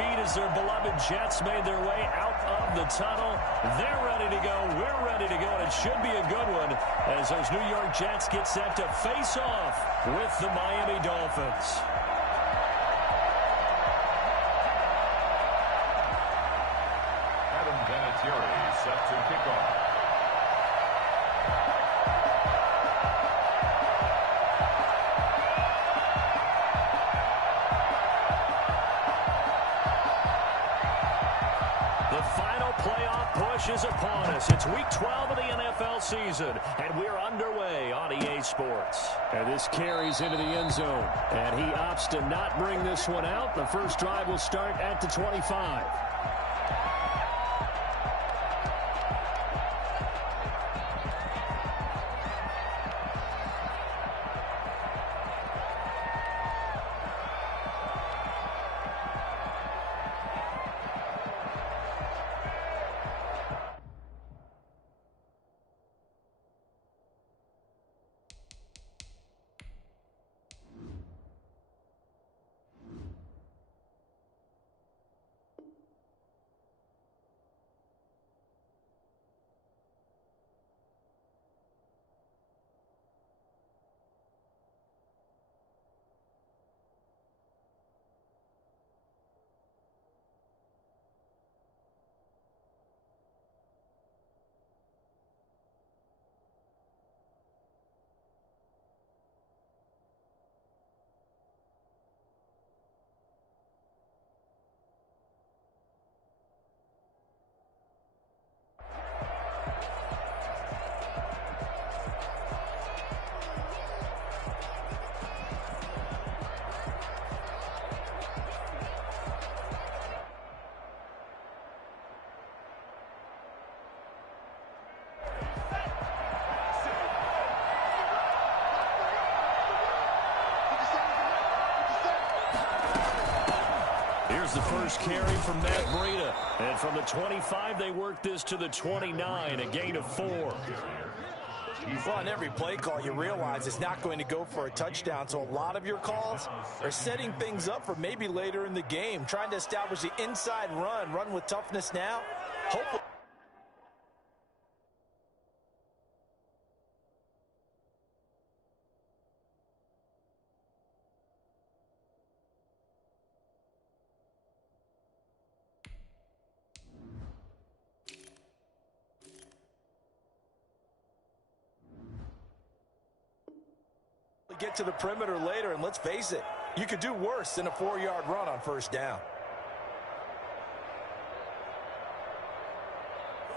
feet as their beloved Jets made their way out of the tunnel. They're ready to go. We're ready to go, and it should be a good one as those New York Jets get set to face off with the Miami Dolphins. Adam Vinatieri set to kick off. Is upon us. It's week 12 of the NFL season, and we're underway on EA Sports. And this carries into the end zone, and he opts to not bring this one out. The first drive will start at the 25. Here's the first carry from Matt Breida. And from the 25, they work this to the 29, a gain of 4. Well, on every play call, you realize it's not going to go for a touchdown. So a lot of your calls are setting things up for maybe later in the game, trying to establish the inside run with toughness now. Hopefully. Get to the perimeter later, and let's face it, you could do worse than a 4-yard run on first down.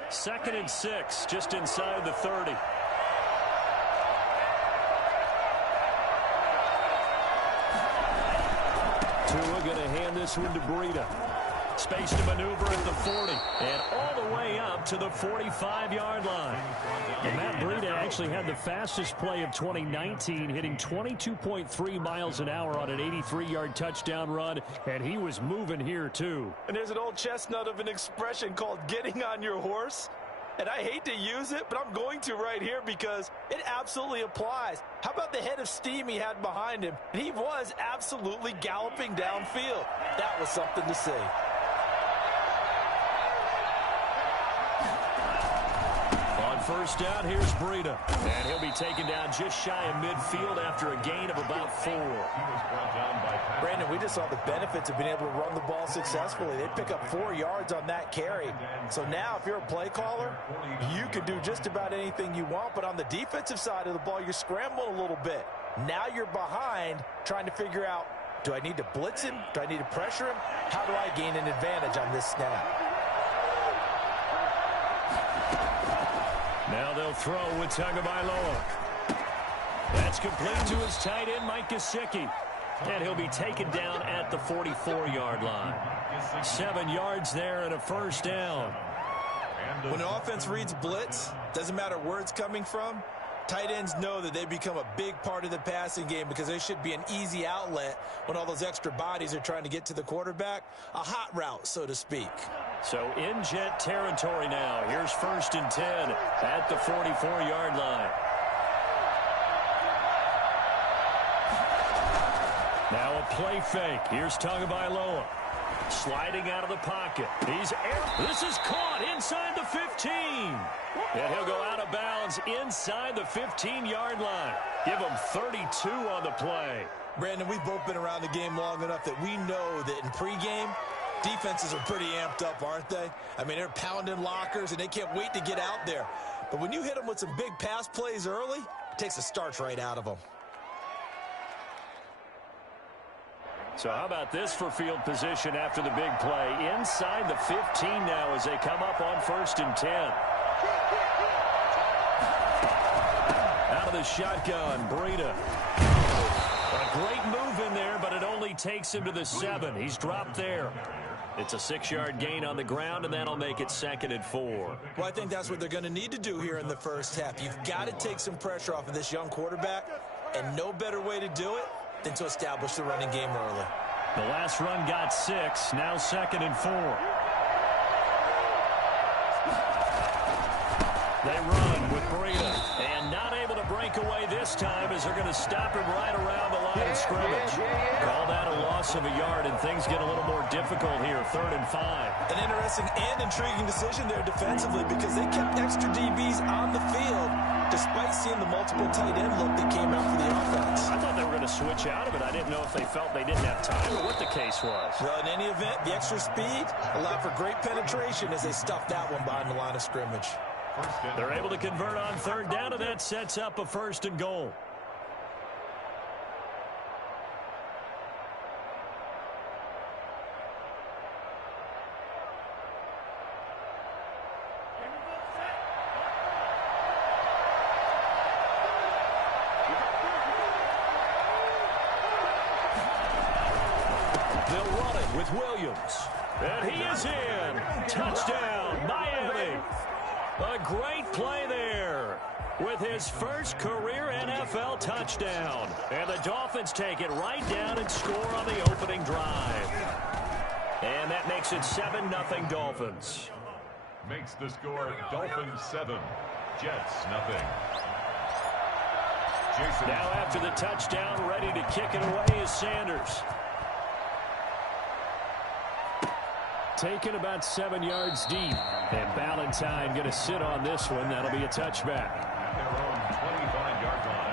2nd and 6, just inside the 30. Tua going to hand this one to Breida. Space to maneuver at the 40, and all the way up to the 45-yard line. And Matt Breida actually had the fastest play of 2019, hitting 22.3 miles an hour on an 83-yard touchdown run, and he was moving here too. And there's an old chestnut of an expression called getting on your horse. And I hate to use it, but I'm going to right here because it absolutely applies. How about the head of steam he had behind him? And he was absolutely galloping downfield. That was something to see. First down, here's Breida. And he'll be taken down just shy of midfield after a gain of about 4. Brandon, we just saw the benefits of being able to run the ball successfully. They pick up 4 yards on that carry. So now if you're a play caller, you can do just about anything you want. But on the defensive side of the ball, you're scrambling a little bit. Now you're behind trying to figure out, do I need to blitz him? Do I need to pressure him? How do I gain an advantage on this snap? Now they'll throw with Tagovailoa. That's complete to his tight end, Mike Gesicki. And he'll be taken down at the 44-yard line. 7 yards there and a first down. When an offense reads blitz, doesn't matter where it's coming from, tight ends know that they become a big part of the passing game because they should be an easy outlet when all those extra bodies are trying to get to the quarterback. A hot route, so to speak. So in Jet territory now. Here's 1st and 10 at the 44-yard line. Now a play fake. Here's Tagovailoa. Sliding out of the pocket. This is caught inside the 15. And he'll go out of bounds inside the 15-yard line. Give him 32 on the play. Brandon, we've both been around the game long enough that we know that in pregame, defenses are pretty amped up, aren't they? I mean, they're pounding lockers, and they can't wait to get out there. But when you hit them with some big pass plays early, it takes the starch right out of them. So how about this for field position after the big play? Inside the 15 now as they come up on 1st and 10. Out of the shotgun, Breida. A great move in there, but it only takes him to the 7. He's dropped there. It's a 6-yard gain on the ground, and that'll make it 2nd and 4. Well, I think that's what they're going to need to do here in the first half. You've got to take some pressure off of this young quarterback, and no better way to do it than to establish the running game early. The last run got 6, now 2nd and 4. They run with Breida, and not able to break away this time as they're going to stop him right around the line of scrimmage. Call that a loss of a yard, and things get a little more difficult here, 3rd and 5. An interesting and intriguing decision there defensively because they kept extra DBs on the field despite seeing the multiple tight end look that came out for the offense. I thought they were going to switch out of it. I didn't know if they felt they didn't have time or what the case was. Well, in any event, the extra speed allowed for great penetration as they stuffed that one behind the line of scrimmage. They're able to convert on 3rd down, and that sets up a 1st and goal. They'll run it with Williams. And he is in. Touchdown, Miami. A great play there with his first career NFL touchdown. And the Dolphins take it right down and score on the opening drive. And that makes it 7-0 Dolphins. Makes the score Dolphins 7, Jets 0. Jason. Now after the touchdown, ready to kick it away is Sanders. Taken about 7 yards deep. And Ballantyne going to sit on this one. That'll be a touchback. At their own 25-yard line.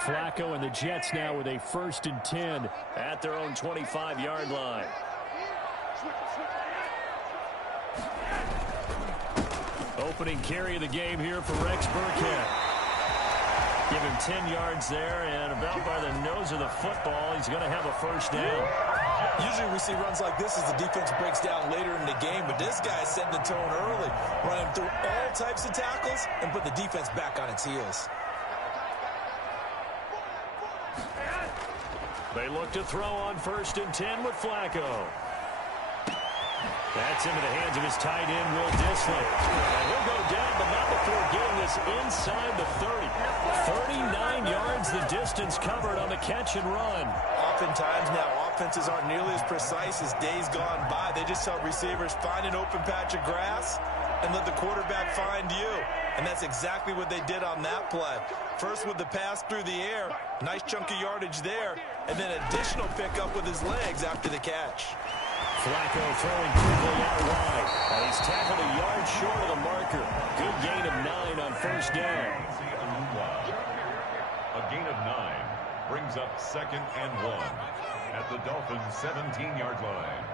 Flacco and the Jets now with a 1st and 10 at their own 25-yard line. Opening carry of the game here for Rex Burkhead. Give him 10 yards there, and about by the nose of the football, he's going to have a 1st down. Usually we see runs like this as the defense breaks down later in the game, but this guy set the tone early, running through all types of tackles and put the defense back on its heels. They look to throw on 1st and 10 with Flacco. That's into the hands of his tight end, Will Dissly. And he'll go down, but not before getting this inside the 30. 39 yards the distance covered on the catch and run. Oftentimes now, offenses aren't nearly as precise as days gone by. They just help receivers find an open patch of grass and let the quarterback find you. And that's exactly what they did on that play. First with the pass through the air, nice chunk of yardage there, and then additional pickup with his legs after the catch. Flacco throwing quickly out wide. And he's tackled a yard short of the marker. Good gain of 9 on 1st down. A gain of 9 brings up 2nd and 1 at the Dolphins' 17-yard line.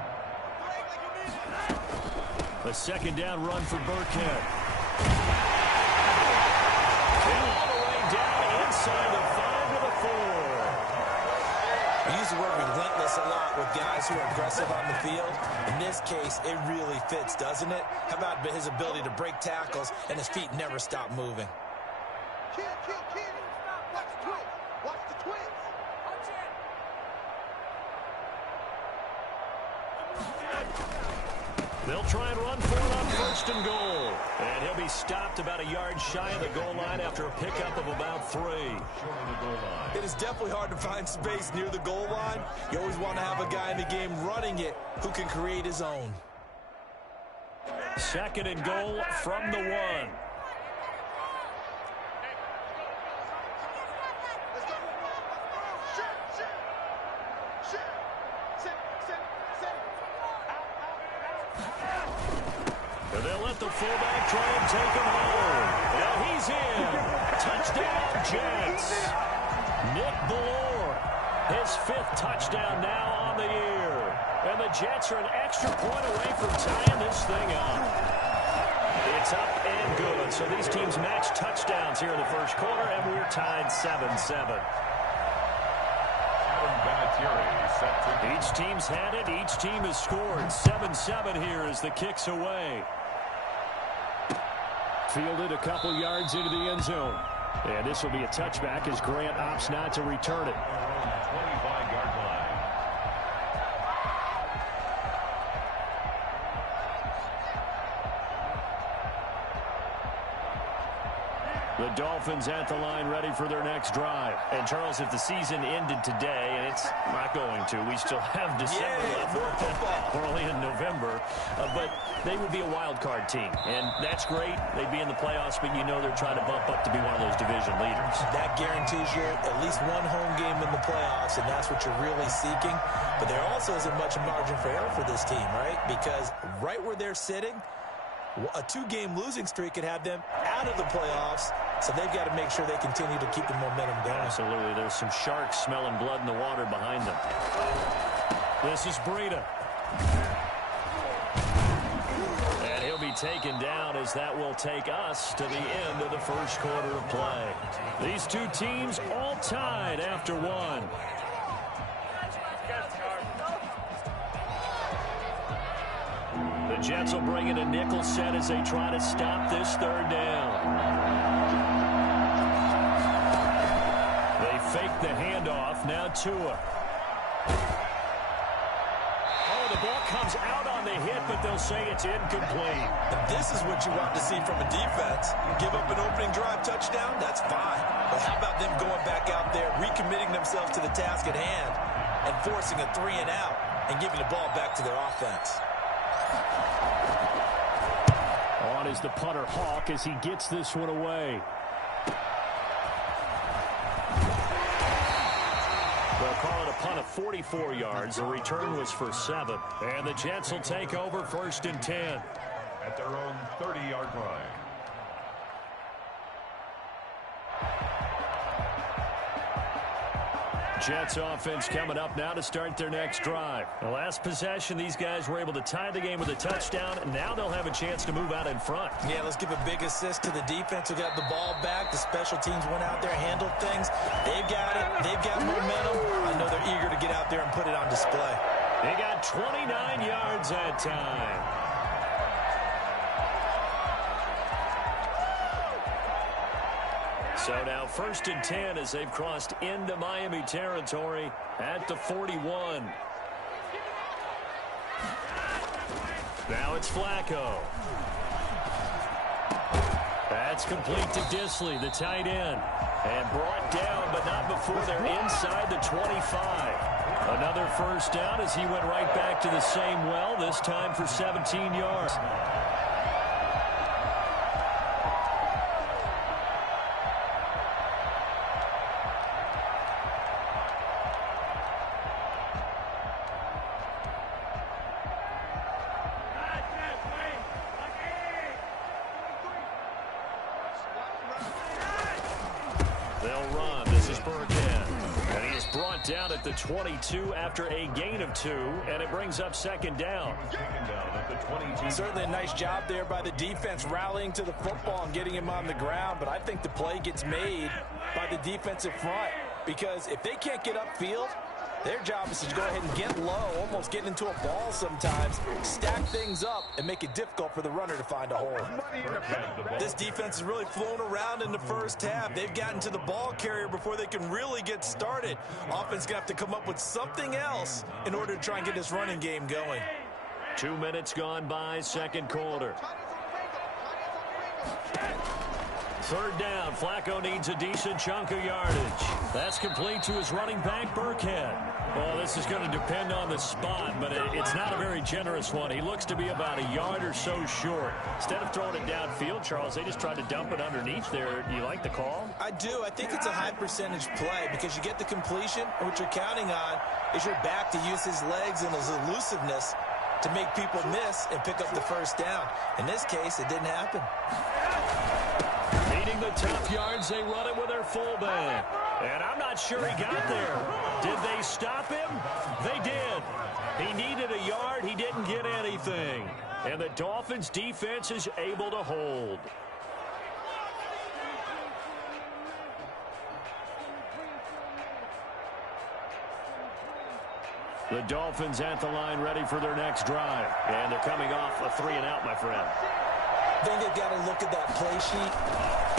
A 2nd down run for Burkhead. And all the way down inside the 5 to the 4. We use the word relentless a lot with guys who are aggressive on the field. In this case, it really fits, doesn't it? How about his ability to break tackles and his feet never stop moving? Kid, watch the twins. Watch the twins. They'll try and run for it on first and goal. And he'll be stopped about a yard shy of the goal line after a pickup of about 3. It is definitely hard to find space near the goal line. You always want to have a guy in the game running it who can create his own. Second and goal from the 1. And they'll let the fullback try and take him home. And he's in. Touchdown, Jets. Nick Bellore, his 5th touchdown now on the year. And the Jets are an extra point away from tying this thing up. It's up and good. So these teams match touchdowns here in the first quarter, and we're tied 7-7. Each team's had it. Each team has scored. 7-7 here as the kick's away. Fielded a couple yards into the end zone. And this will be a touchback as Grant opts not to return it. 25-yard line. The Dolphins at the line ready for their next drive. And, Charles, if the season ended today, and it's not going to, we still have December left. We're only in November. But they would be a wild card team. And that's great. They'd be in the playoffs, but you know they're trying to bump up to be one of those division leaders. That guarantees you at least one home game in the playoffs, and that's what you're really seeking. But there also isn't much margin for error for this team, right? Because right where they're sitting, a 2-game losing streak could have them out of the playoffs, so they've got to make sure they continue to keep the momentum going. Absolutely. There's some sharks smelling blood in the water behind them. This is Breida. And he'll be taken down as that will take us to the end of the first quarter of play. These two teams all tied after 1. The Jets will bring in a nickel set as they try to stop this 3rd down. They fake the handoff. Now Tua. Oh, the ball comes out on the hit, but they'll say it's incomplete. And this is what you want to see from a defense. Give up an opening drive touchdown, that's fine. But how about them going back out there, recommitting themselves to the task at hand, and forcing a 3 and out, and giving the ball back to their offense. On is the punter Hawk as he gets this one away. They'll call it a punt of 44 yards. The return was for 7. And the Jets will take over 1st and 10. At their own 30-yard line. Jets offense coming up now to start their next drive. The last possession, these guys were able to tie the game with a touchdown, and now they'll have a chance to move out in front. Yeah, let's give a big assist to the defense who got the ball back. The special teams went out there, handled things. They've got it. They've got momentum. I know they're eager to get out there and put it on display. They got 29 yards that time. So now 1st and 10 as they've crossed into Miami territory at the 41. Now it's Flacco. That's complete to Disley, the tight end. And brought down, but not before they're inside the 25. Another first down as he went right back to the same well, this time for 17 yards. They'll run. This is Burkhead. And he is brought down at the 22 after a gain of 2, and it brings up 2nd down. Certainly a nice job there by the defense rallying to the football and getting him on the ground, but I think the play gets made by the defensive front because if they can't get upfield, their job is to go ahead and get low, almost get into a ball sometimes, stack things up, and make it difficult for the runner to find a hole. This defense has really flown around in the first half. They've gotten to the ball carrier before they can really get started. Offense going to have to come up with something else in order to try and get this running game going. 2 minutes gone by, second quarter. Third down, Flacco needs a decent chunk of yardage. That's complete to his running back, Burkhead. Well, this is going to depend on the spot, but it's not a very generous one. He looks to be about a yard or so short. Instead of throwing it downfield, Charles, they just tried to dump it underneath there. Do you like the call? I do. I think it's a high percentage play because you get the completion, and what you're counting on is your back to use his legs and his elusiveness to make people miss and pick up the first down. In this case, it didn't happen. Needing the tough yards, they run it with their fullback. And I'm not sure he got there. Did they stop him? They did. He needed a yard. He didn't get anything. And the Dolphins' defense is able to hold. The Dolphins at the line ready for their next drive. And they're coming off a 3-and-out, my friend. I think they've got to look at that play sheet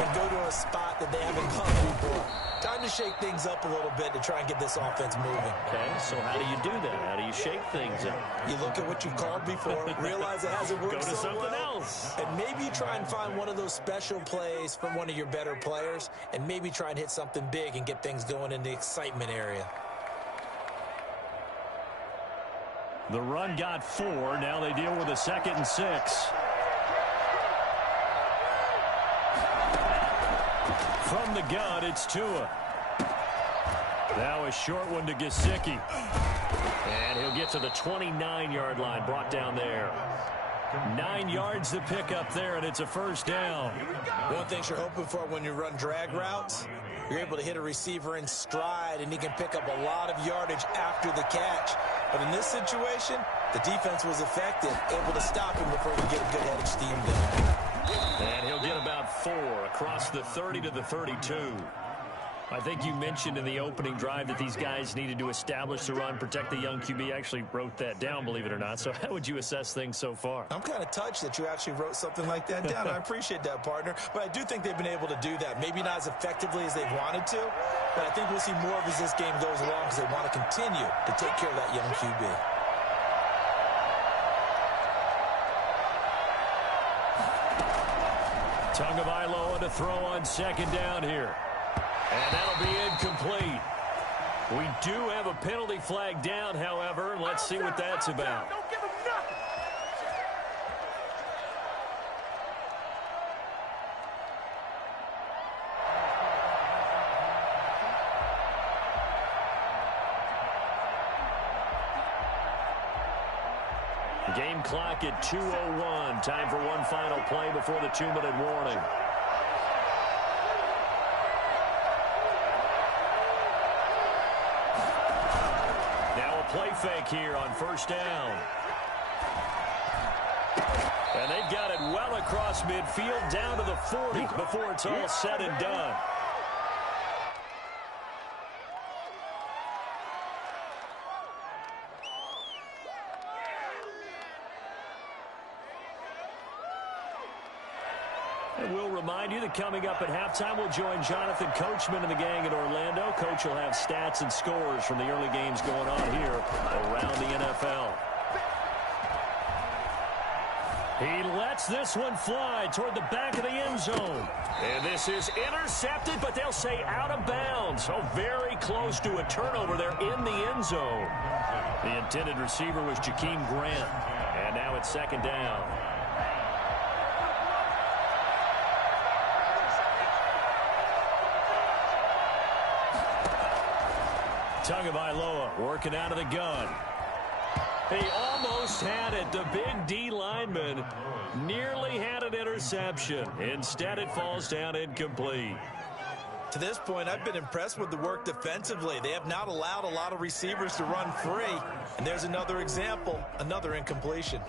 and go to a spot that they haven't gone before. Time to shake things up a little bit to try and get this offense moving. Okay, so how do you do that? How do you shake things up? You look at what you've called before, realize it hasn't worked Go to so something well, else. and maybe you try and find one of those special plays from one of your better players, and maybe try and hit something big and get things going in the excitement area. The run got 4. Now they deal with a 2nd and 6. From the gun, it's Tua. Now a short one to Gesicki. And he'll get to the 29-yard line, brought down there. 9 yards to pick up there, and it's a first down. One thing you're hoping for when you run drag routes, you're able to hit a receiver in stride, and he can pick up a lot of yardage after the catch. But in this situation, the defense was effective, able to stop him before he could get a good head of steam going. And he'll get about 4 across the 30 to the 32. I think you mentioned in the opening drive that these guys needed to establish the run, protect the young QB. I actually wrote that down, believe it or not. So how would you assess things so far? I'm kind of touched that you actually wrote something like that down. I appreciate that, partner. But I do think they've been able to do that. Maybe not as effectively as they've wanted to, but I think we'll see more of as this game goes along because they want to continue to take care of that young QB. Tagovailoa to throw on 2nd down here. And that'll be incomplete. We do have a penalty flag down, however. Let's see what that's about. Don't give him nothing. Game clock at 2:01. Time for one final play before the 2-minute warning. Now a play fake here on first down. And they've got it well across midfield down to the 40 before it's all said and done. And we'll remind you that coming up at halftime, we'll join Jonathan Coachman and the gang in Orlando. Coach will have stats and scores from the early games going on here around the NFL. He lets this one fly toward the back of the end zone. And this is intercepted, but they'll say out of bounds. So very close to a turnover there in the end zone. The intended receiver was Jakeem Grant. And now it's 2nd down. Tagovailoa working out of the gun. He almost had it. The big D lineman nearly had an interception. Instead, it falls down incomplete. To this point, I've been impressed with the work defensively. They have not allowed a lot of receivers to run free. And there's another example, another incompletion.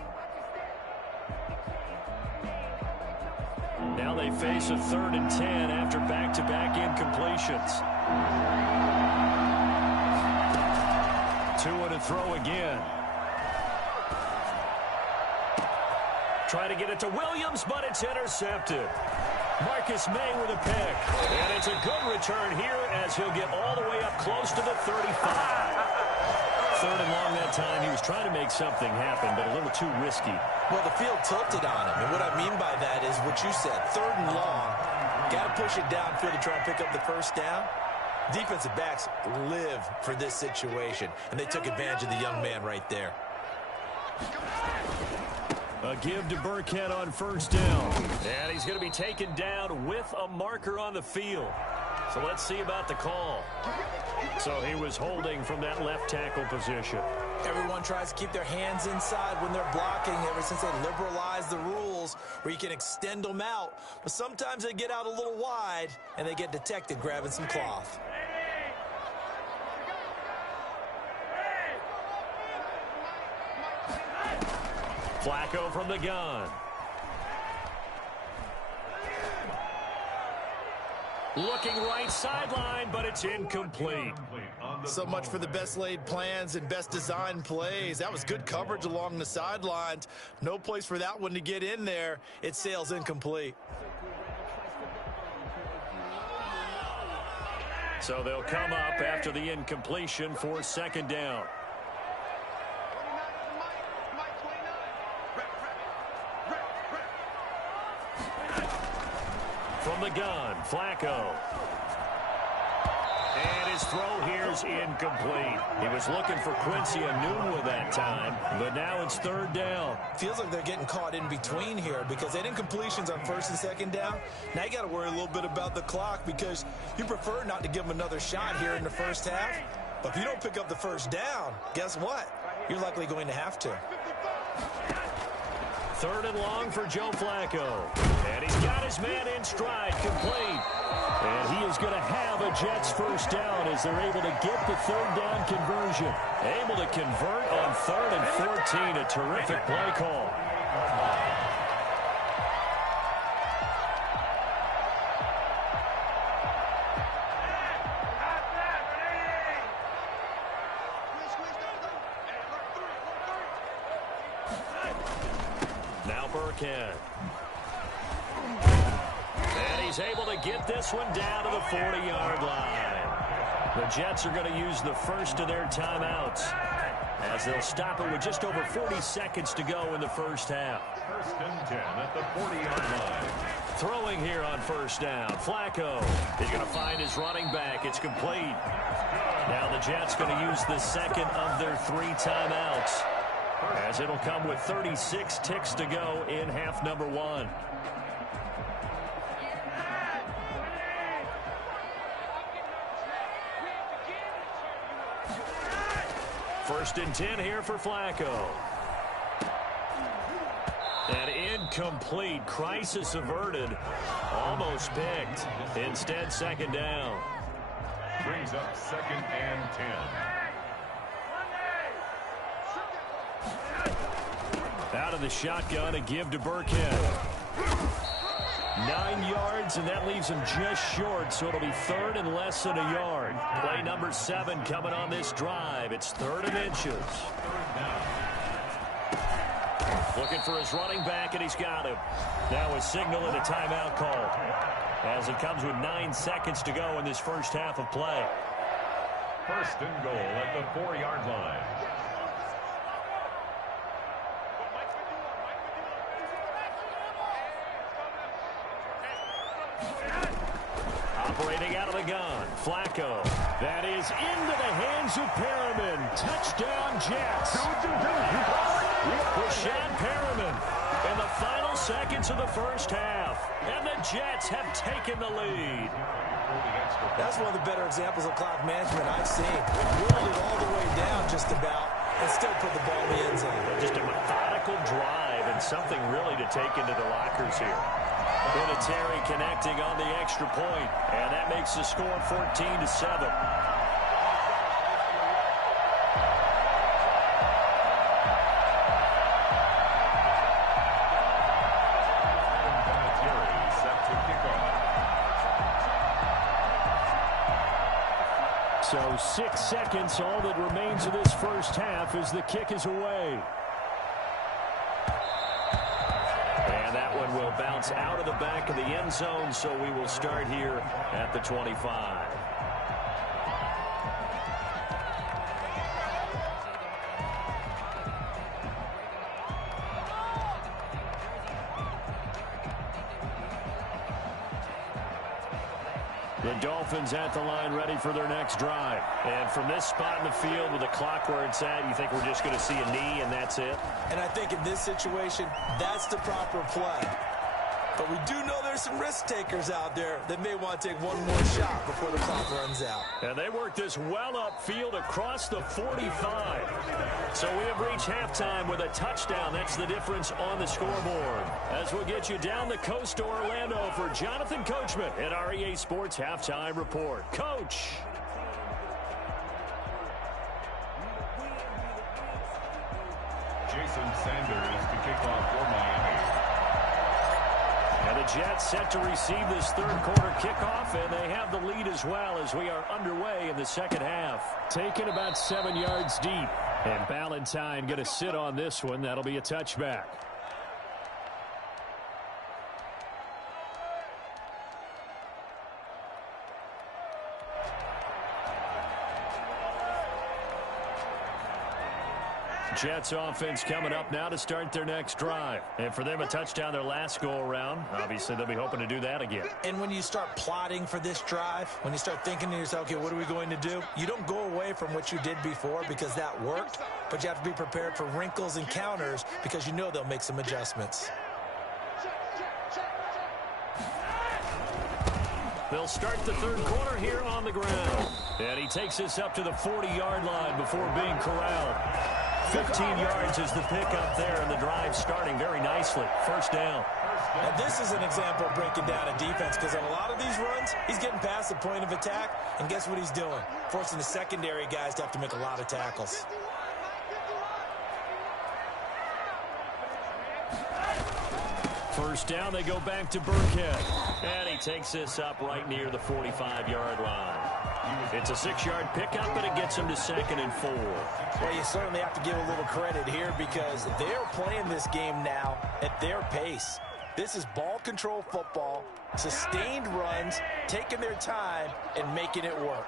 Now they face a 3rd and 10 after back-to-back incompletions. Tua to throw again. Try to get it to Williams, but it's intercepted. Marcus May with a pick. And it's a good return here as he'll get all the way up close to the 35. third and long that time. He was trying to make something happen, but a little too risky. Well, the field tilted on him, and what I mean by that is what you said, third and long. Got to push it downfield to try and pick up the first down. Defensive backs live for this situation, and they took advantage of the young man right there. A give to Burkhead on first down. And he's going to be taken down with a marker on the field. So let's see about the call. So he was holding from that left tackle position. Everyone tries to keep their hands inside when they're blocking ever since they liberalized the rules where you can extend them out. But sometimes they get out a little wide, and they get detected grabbing some cloth. Flacco from the gun. Looking right sideline, but it's incomplete. So much for the best laid plans and best designed plays. That was good coverage along the sidelines. No place for that one to get in there. It sails incomplete. So they'll come up after the incompletion for second down. From the gun, Flacco. And his throw here's incomplete. He was looking for Quincy Enunwa that time, but now it's third down. Feels like they're getting caught in between here because they had incompletions on first and second down. Now you got to worry a little bit about the clock because you prefer not to give them another shot here in the first half. But if you don't pick up the first down, guess what? You're likely going to have to. Third and long for Joe Flacco. And he's got his man in stride, complete. And he is going to have a Jets first down as they're able to get the third down conversion. Able to convert on 3rd and 14. A terrific play call. Now Burkhead. And he's able to get this one down to the 40-yard line. The Jets are going to use the first of their timeouts as they'll stop it with just over 40 seconds to go in the first half. First and 10 at the 40-yard line. Throwing here on first down. Flacco is going to find his running back. It's complete. Now the Jets going to use the second of their 3 timeouts, as it'll come with 36 ticks to go in half number 1. First and 10 here for Flacco. And incomplete. Crisis averted. Almost picked. Instead, second down. Brings up second and 10. Out of the shotgun, a give to Burkhead. 9 yards, and that leaves him just short, so it'll be third and less than a yard. Play number 7 coming on this drive. It's 3rd and inches. Looking for his running back, and he's got him. Now a signal and a timeout call, as it comes with 9 seconds to go in this first half of play. First and goal at the 4-yard line. Operating out of the gun, Flacco. That is into the hands of Perriman. Touchdown, Jets. Rashad Perriman in the final seconds of the first half. And the Jets have taken the lead. That's one of the better examples of clock management I've seen. Whittled it all the way down just about and still put the ball in the end zone. Just a methodical drive and something really to take into the lockers here. Vinatieri connecting on the extra point, and that makes the score 14-7. So 6 seconds, all that remains of this first half as the kick is away. And that one will bounce out of the back of the end zone, so we will start here at the 25. The Dolphins at the line ready for their next drive. And from this spot in the field with the clock where it's at, you think we're just going to see a knee and that's it? And I think in this situation, that's the proper play. But we do know there's some risk takers out there that may want to take one more shot before the clock runs out. And they work this well upfield across the 45. So we have reached halftime with a touchdown. That's the difference on the scoreboard. As we'll get you down the coast to Orlando for Jonathan Coachman at our EA Sports Halftime Report. Coach. Jason Sanders to kick off for Miami. And the Jets set to receive this third quarter kickoff, and they have the lead as well as we are underway in the second half. Taken about 7 yards deep, and Ballantyne going to sit on this one. That'll be a touchback. Jets offense coming up now to start their next drive. And for them, a touchdown their last go-around. Obviously, they'll be hoping to do that again. And when you start plotting for this drive, when you start thinking to yourself, okay, what are we going to do? You don't go away from what you did before because that worked, but you have to be prepared for wrinkles and counters because you know they'll make some adjustments. They'll start the third quarter here on the ground. And he takes us up to the 40-yard line before being corralled. 15 yards is the pickup there, and the drive starting very nicely. First down. Now, this is an example of breaking down a defense because on a lot of these runs, he's getting past the point of attack, and guess what he's doing? Forcing the secondary guys to have to make a lot of tackles. First down, they go back to Burkhead. And he takes this up right near the 45-yard line. It's a 6-yard pickup, but it gets him to 2nd and 4. Well, you certainly have to give a little credit here because they're playing this game now at their pace. This is ball control football, sustained runs, taking their time, and making it work.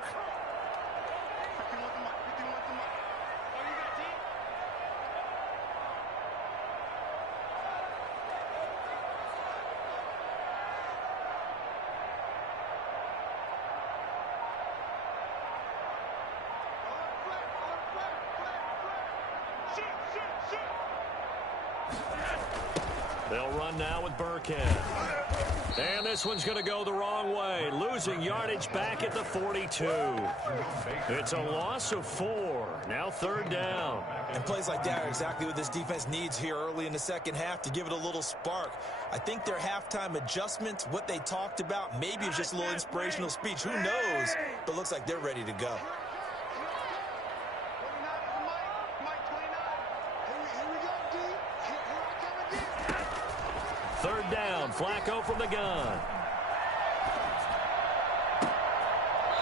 They'll run now with Burkhead. And this one's going to go the wrong way. Losing yardage back at the 42. It's a loss of 4. Now third down. And plays like that are exactly what this defense needs here early in the second half to give it a little spark. I think their halftime adjustments, what they talked about, maybe it's just a little inspirational speech. Who knows? But looks like they're ready to go. Third down, Flacco from the gun.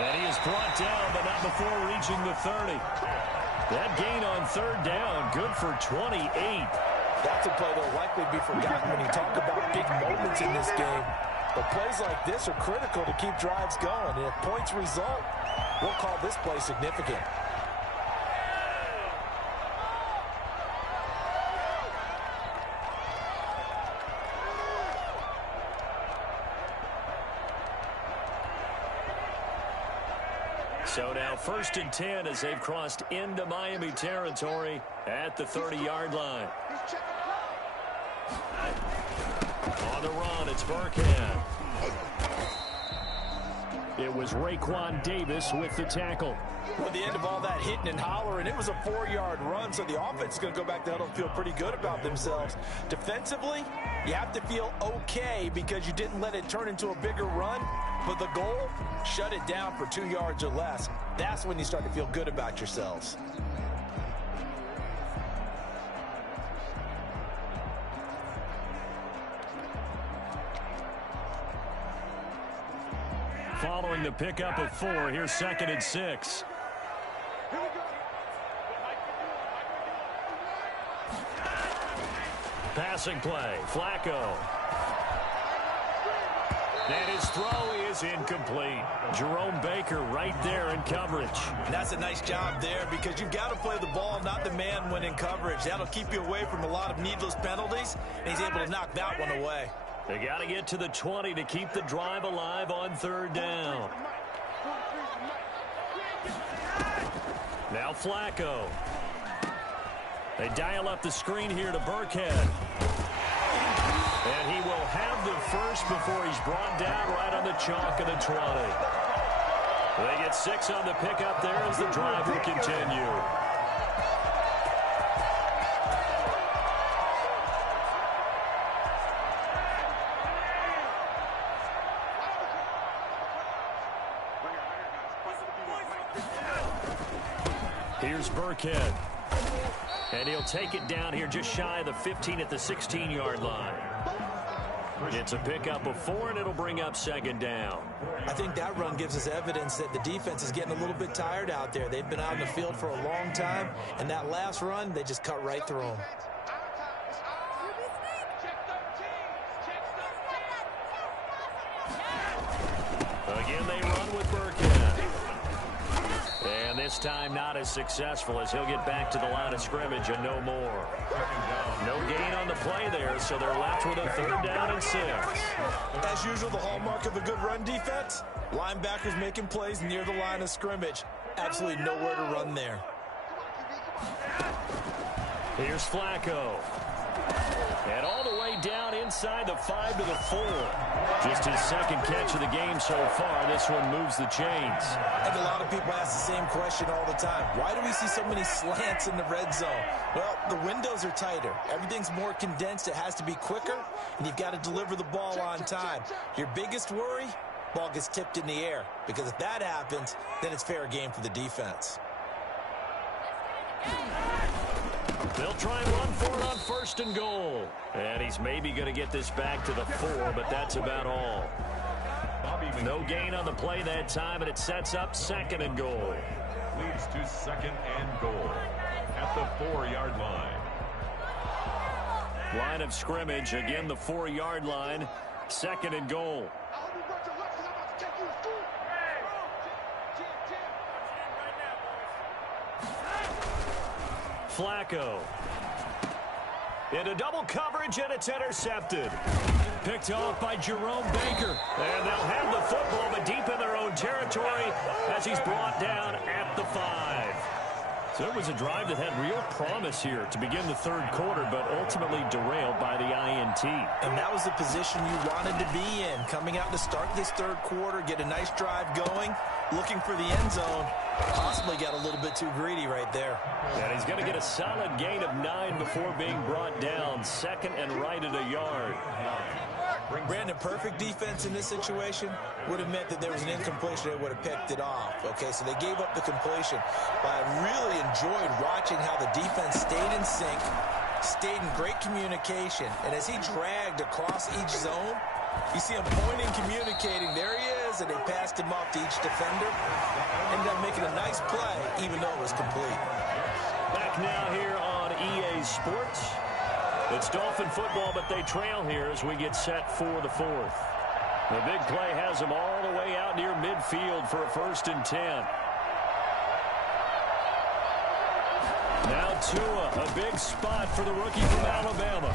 And he is brought down, but not before reaching the 30. That gain on third down, good for 28. That's a play that will likely be forgotten when you talk about big moments in this game. But plays like this are critical to keep drives going. And if points result, we'll call this play significant. So now 1st and 10 as they've crossed into Miami territory at the 30-yard line. On the run, it's Burkhead. It was Raekwon Davis with the tackle. Well, the end of all that hitting and hollering, it was a 4-yard run, so the offense is going to go back to huddle and feel pretty good about themselves. Defensively, you have to feel okay because you didn't let it turn into a bigger run, but the goal, shut it down for 2 yards or less. That's when you start to feel good about yourselves. Following the pickup of 4, here's 2nd and 6. Passing play, Flacco. And his throw is incomplete. Jerome Baker right there in coverage. And that's a nice job there because you've got to play the ball, not the man when in coverage. That'll keep you away from a lot of needless penalties, and he's able to knock that one away. They got to get to the 20 to keep the drive alive on third down. Now Flacco. They dial up the screen here to Burkhead. And he will have the first before he's brought down right on the chalk of the 20. They get 6 on the pickup there as the drive will continue. Here's Burkhead. And he'll take it down here just shy of the 15 at the 16-yard line. It's a pickup of 4, and it'll bring up second down. I think that run gives us evidence that the defense is getting a little bit tired out there. They've been out in the field for a long time, and that last run, they just cut right through them. Again, they run with Burkhead. And this time not as successful as he'll get back to the line of scrimmage and no more. No gain on the play there, so they're left with a third down and 6. As usual, the hallmark of a good run defense, linebackers making plays near the line of scrimmage. Absolutely nowhere to run there. Here's Flacco. And all the way down inside the 5 to the 4. Just his second catch of the game so far. This one moves the chains. I think a lot of people ask the same question all the time. Why do we see so many slants in the red zone? Well, the windows are tighter. Everything's more condensed. It has to be quicker, and you've got to deliver the ball on time. Your biggest worry, ball gets tipped in the air. Because if that happens, then it's fair game for the defense. They'll try and run for it on 1st and goal. And he's maybe going to get this back to the 4, but that's about all. No gain on the play that time, and it sets up 2nd and goal. Leads to 2nd and goal at the 4-yard line. Line of scrimmage, again the 4-yard line. 2nd and goal. Flacco. Into double coverage, and it's intercepted. Picked off by Jerome Baker. And they'll have the football, but deep in their own territory as he's brought down at the 5. So it was a drive that had real promise here to begin the 3rd quarter, but ultimately derailed by the INT. And that was the position you wanted to be in. Coming out to start this 3rd quarter, get a nice drive going, looking for the end zone. Possibly got a little bit too greedy right there. And he's going to get a solid gain of 9 before being brought down. 2nd and right at a yard. Brandon, perfect defense in this situation would have meant that there was an incompletion. They would have picked it off. Okay, so they gave up the completion. But I really enjoyed watching how the defense stayed in sync, stayed in great communication. And as he dragged across each zone, you see him pointing, communicating. There he is, and they passed him off to each defender. Ended up making a nice play, even though it was complete. Back now here on EA Sports. It's Dolphin football, but they trail here as we get set for the 4th. The big play has them all the way out near midfield for a 1st and 10. Now Tua, a big spot for the rookie from Alabama.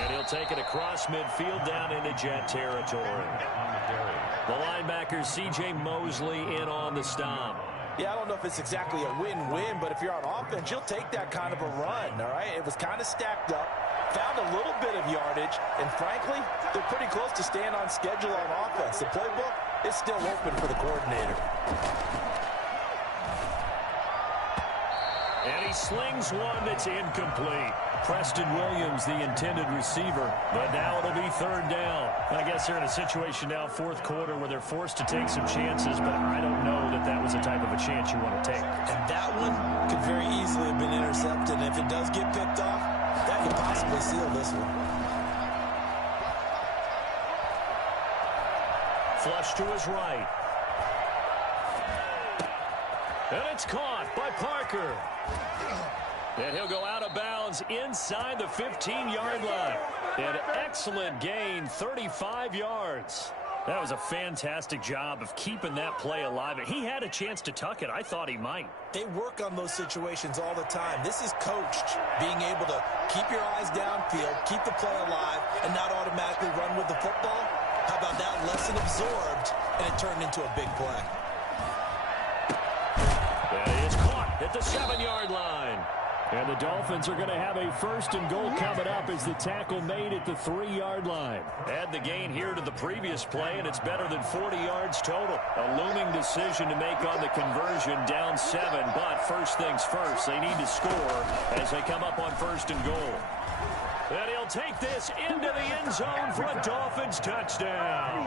And he'll take it across midfield down into Jet territory. The linebacker C.J. Mosley in on the stop. Yeah, I don't know if it's exactly a win-win, but if you're on offense, you'll take that kind of a run, all right? It was kind of stacked up, found a little bit of yardage, and frankly, they're pretty close to staying on schedule on offense. The playbook is still open for the coordinator. And he slings one that's incomplete. Preston Williams, the intended receiver, but now it'll be 3rd down. I guess they're in a situation now, 4th quarter, where they're forced to take some chances, but I don't know that that was the type of a chance you want to take. And that one could very easily have been intercepted, and if it does get picked off, that could possibly seal this one. Flush to his right. And it's caught by Parker. And he'll go out of bounds inside the 15-yard line. An excellent gain, 35 yards. That was a fantastic job of keeping that play alive. And he had a chance to tuck it. I thought he might. They work on those situations all the time. This is coached, being able to keep your eyes downfield, keep the play alive, and not automatically run with the football. How about that? Lesson absorbed, and it turned into a big play. That is caught at the 7-yard line. And the Dolphins are going to have a 1st and goal coming up as the tackle made at the 3-yard line. Add the gain here to the previous play, and it's better than 40 yards total. A looming decision to make on the conversion, down 7. But first things first, they need to score as they come up on 1st and goal. And he'll take this into the end zone for a Dolphins touchdown.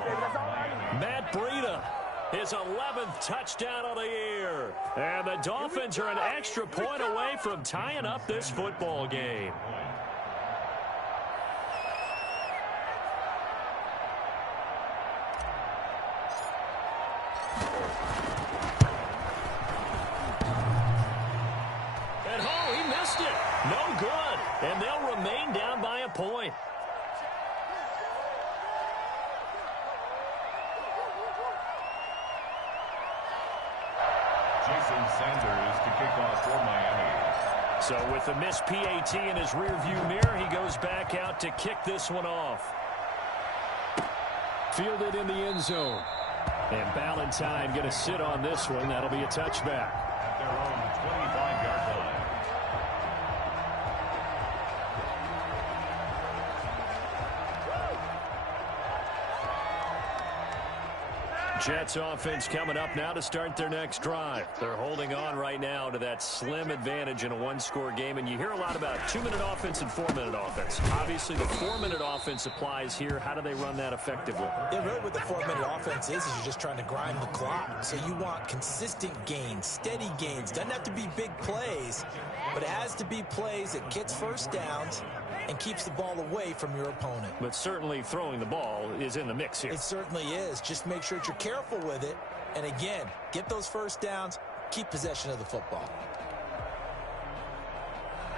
Matt Breida, his 11th touchdown of the year. And the Dolphins are an extra point away from tying up this football game. And oh, he missed it. No good. And they'll remain down by a point. Jason Sanders to kick off for Miami. So with the missed PAT in his rearview mirror, he goes back out to kick this one off. Fielded in the end zone. And Ballantyne going to sit on this one. That'll be a touchback. At their own 25-yard line. Jets offense coming up now to start their next drive. They're holding on right now to that slim advantage in a one-score game, and you hear a lot about 2-minute offense and 4-minute offense. Obviously, the 4-minute offense applies here. How do they run that effectively? Yeah, really what the 4-minute offense is you're just trying to grind the clock. So you want consistent gains, steady gains. Doesn't have to be big plays, but it has to be plays that gets first downs and keeps the ball away from your opponent. But certainly throwing the ball is in the mix here. It certainly is. Just make sure that you're careful with it. And again, get those first downs, keep possession of the football.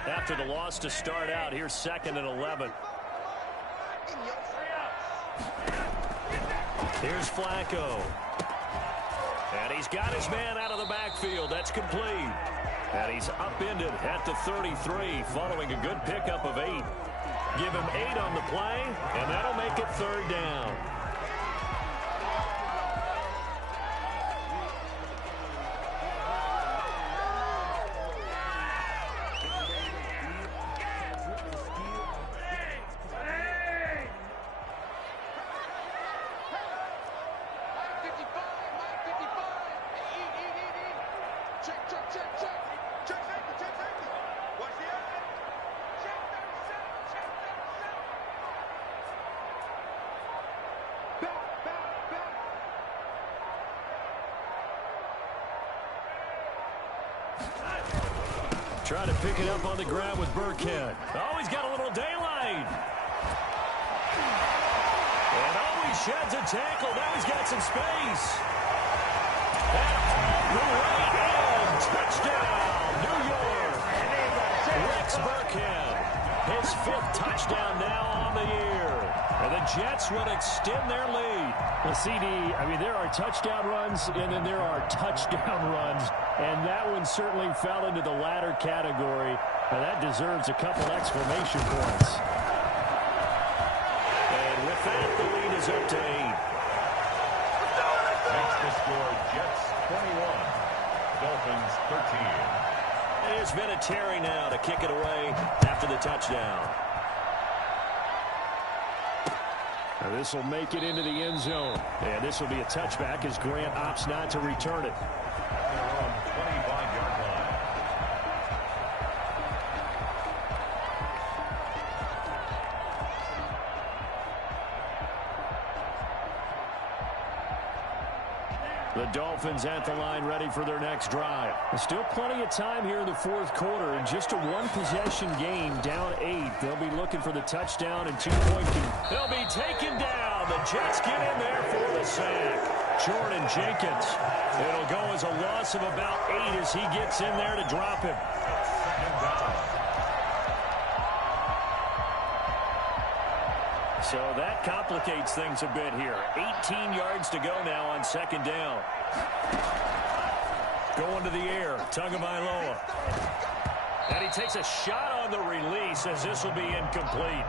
After the loss to start out, here's 2nd and 11. Here's Flacco. And he's got his man out of the backfield. That's complete. And he's upended at the 33 following a good pickup of 8. Give him 8 on the play, and that'll make it 3rd down. Trying to pick it up on the ground with Burkhead. Oh, he's got a little daylight. And oh, he sheds a tackle. Now he's got some space. And all the way in. Touchdown, New York. Rex Burkhead. His 5th touchdown now on the year. And the Jets would extend their lead. Well, CD, I mean, there are touchdown runs, and then there are touchdown runs. And that one certainly fell into the latter category. Now, that deserves a couple exclamation points. And with that, the lead is up to 8. Next to score, Jets 21, Dolphins 13. There's Vinatieri now to kick it away after the touchdown. Now this will make it into the end zone. And this will be a touchback as Grant opts not to return it. Their own 25-yard line. The Dolphins at the line ready for their next drive. There's still plenty of time here in the 4th quarter. And just a one-possession game, down 8. They'll be looking for the touchdown and 2-point. They'll be taken down. The Jets get in there for the sack. Jordan Jenkins. It'll go as a loss of about 8 as he gets in there to drop him. So that complicates things a bit here. 18 yards to go now on second down. Going to the air, Tagovailoa. And he takes a shot on the release as this will be incomplete.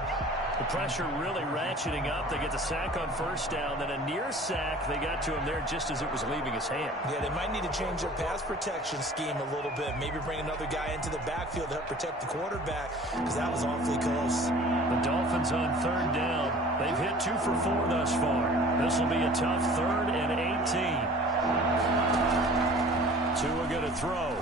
The pressure really ratcheting up. They get the sack on first down, then a near sack. They got to him there just as it was leaving his hand. Yeah, they might need to change their pass protection scheme a little bit. Maybe bring another guy into the backfield to help protect the quarterback, because that was awfully close. The Dolphins on third down. They've hit 2 for 4 thus far. This will be a tough 3rd and 18. Tua going to throw.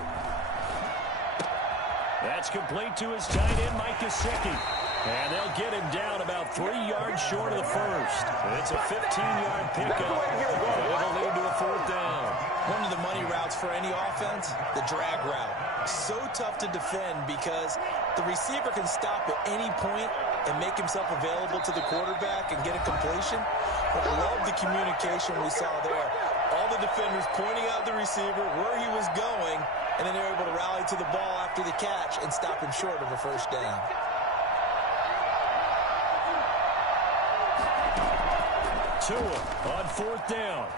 That's complete to his tight end, Mike Gesicki. And they'll get him down about 3 yards short of the first. It's a 15-yard pickup. It'll lead to a 4th down. One of the money routes for any offense, the drag route. So tough to defend because the receiver can stop at any point and make himself available to the quarterback and get a completion. But I love the communication we saw there. All the defenders pointing out the receiver, where he was going, and then they're able to rally to the ball after the catch and stop him short of a first down. Tua on 4th down.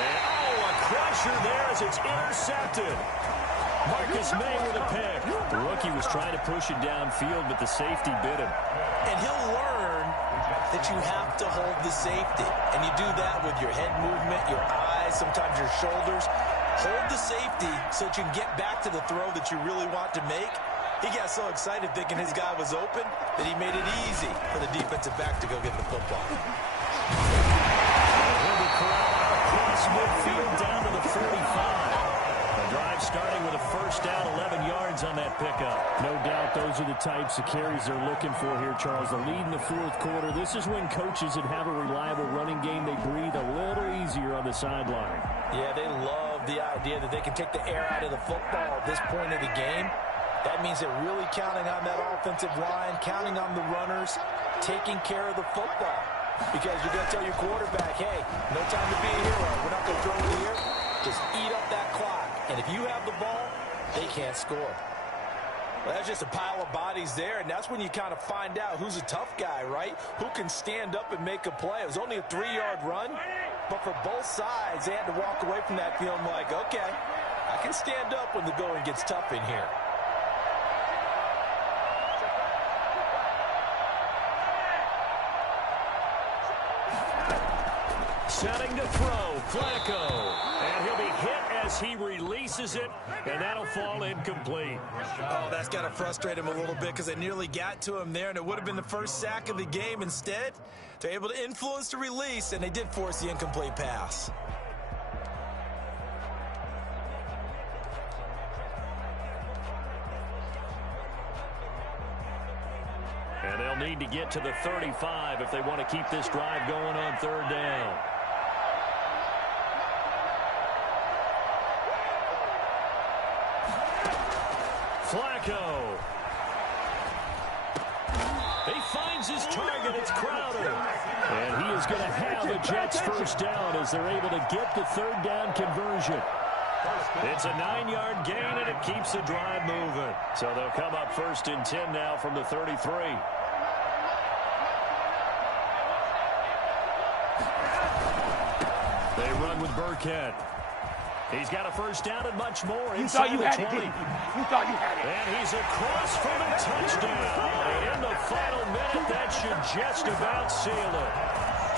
And, a crusher there as it's intercepted. Marcus May with a pick. The rookie was trying to push it downfield, but the safety bit him. And he'll learn that you have to hold the safety. And you do that with your head movement, your eyes, sometimes your shoulders. Hold the safety so that you can get back to the throw that you really want to make. He got so excited thinking his guy was open that he made it easy for the defensive back to go get the football. He'll be corralled across midfield down to the 45. The drive starting with a first down, 11 yards on that pickup. No doubt those are the types of carries they're looking for here, Charles. The lead in the 4th quarter. This is when coaches that have a reliable running game, they breathe a little easier on the sideline. Yeah, they love the idea that they can take the air out of the football at this point of the game. That means they're really counting on that offensive line, counting on the runners, taking care of the football. Because you're going to tell your quarterback, hey, no time to be a hero. We're not going to throw it here. Just eat up that clock. And if you have the ball, they can't score. Well, that's just a pile of bodies there, and that's when you kind of find out who's a tough guy, right? Who can stand up and make a play. It was only a 3-yard run, but for both sides, they had to walk away from that feeling like, okay, I can stand up when the going gets tough in here. Setting to throw, Flacco. And he'll be hit as he releases it, and that'll fall incomplete. Oh, that's got to frustrate him a little bit because they nearly got to him there, and it would have been the first sack of the game. Instead, they're able to influence the release, and they did force the incomplete pass. And they'll need to get to the 35 if they want to keep this drive going on 3rd down. Flacco. He finds his target. It's Crowder. And he is going to have the Jets first down as they're able to get the 3rd down conversion. It's a 9-yard gain, and it keeps the drive moving. So they'll come up 1st and 10 now from the 33. They run with Burkhead. He's got a first down and much more. You thought you had it, 20. You thought you had it. And he's across for the touchdown. And in the final minute, that should just about seal it.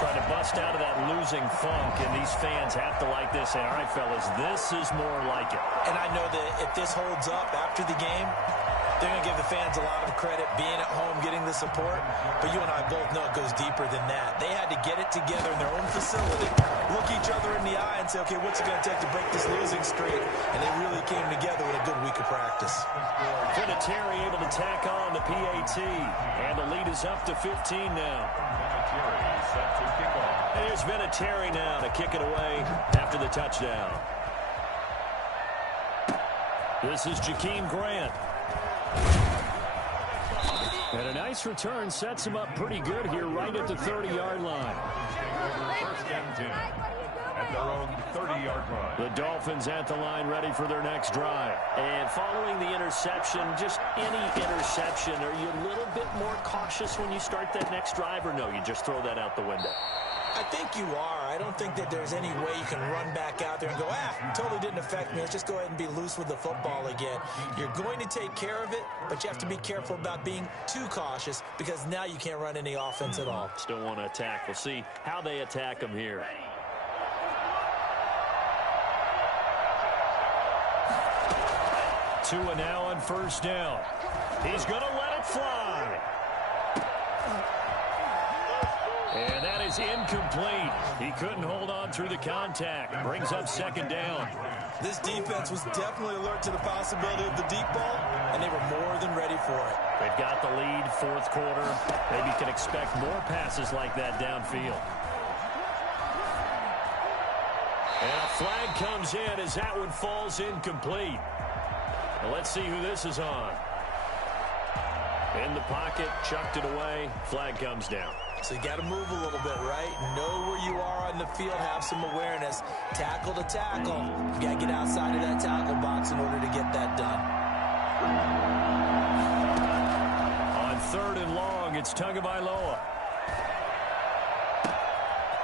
Trying to bust out of that losing funk, and these fans have to like this. And, all right, fellas, this is more like it. And I know that if this holds up after the game, they're going to give the fans a lot of credit being at home, getting the support. But you and I both know it goes deeper than that. They had to get it together in their own facility, look each other in the eye and say, okay, what's it going to take to break this losing streak? And they really came together with a good week of practice. Vinatieri able to tack on the PAT. And the lead is up to 15 now. And here's Vinatieri now to kick it away after the touchdown. This is Jakeem Grant. And a nice return sets him up pretty good here right at the 30-yard line. First and 10 at their own 30-yard line. The Dolphins at the line ready for their next drive. And following the interception, just any interception, are you a little bit more cautious when you start that next drive, or no, you just throw that out the window? I think you are. I don't think that there's any way you can run back out there and go, totally didn't affect me. Let's just go ahead and be loose with the football again. You're going to take care of it, but you have to be careful about being too cautious because now you can't run any offense at all. Still want to attack. We'll see how they attack them here. Tua now on first down. He's going to let it fly. And that is incomplete. He couldn't hold on through the contact. Brings up second down. This defense was definitely alert to the possibility of the deep ball, and they were more than ready for it. They've got the lead, fourth quarter. Maybe you can expect more passes like that downfield. And a flag comes in as that one falls incomplete. Well, let's see who this is on. In the pocket, chucked it away. Flag comes down. So you got to move a little bit, right? Know where you are on the field, have some awareness. Tackle to tackle. You got to get outside of that tackle box in order to get that done. On third and long, it's Tagovailoa.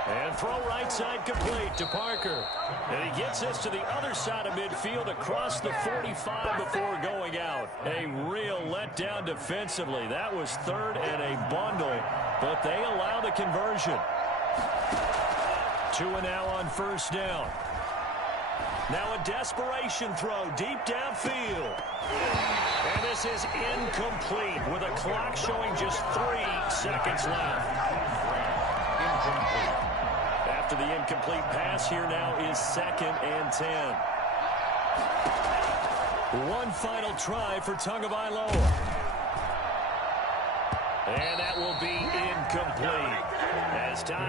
And throw right side complete to Parker. And he gets this to the other side of midfield across the 45 before going out. A real letdown defensively. That was third and a bundle, but they allow the conversion. Tua now on first down. Now a desperation throw deep downfield. And this is incomplete with a clock showing just 3 seconds left. Incomplete. After the incomplete pass, here now is 2nd and 10. One final try for Tagovailoa. And that will be incomplete. As time